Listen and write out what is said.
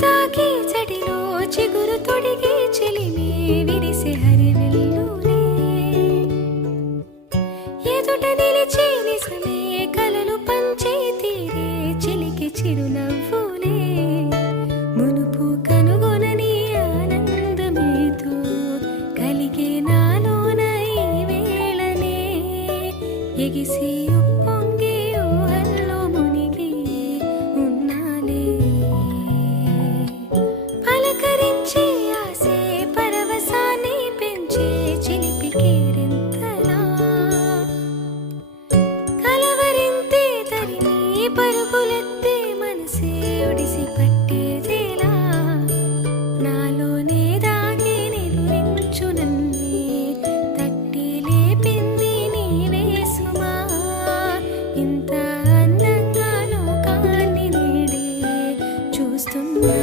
తాకి చడిలో చిగురు తొడిగి చెలిమే విరిసే హరివెల్లులే ఎదుట నిలిచి నిజమే కలలు పంచే తీరే చిలికి చిరునవ్వులే మునుపు కనుగొనని ఆనందమేతో కలిగే నాలోన ఈ వేళనే ఎగిసి ఉప్పొంగి ఊహల్లో మునిగి ఉన్నాలే పలకరించే ఆసే పరవశాన్ని పెంచే చిలిపి కేరింతలా కలవరింతే తరిమి పరుగులెత్తే మనసే ఒడిసి పట్టేదేలా నాలోనే దాగి నిదురించు నన్నే తట్టి లేపింది నీవే సుమా ఇంత అందంగా లోకాన్ని నేడే చూస్తున్నా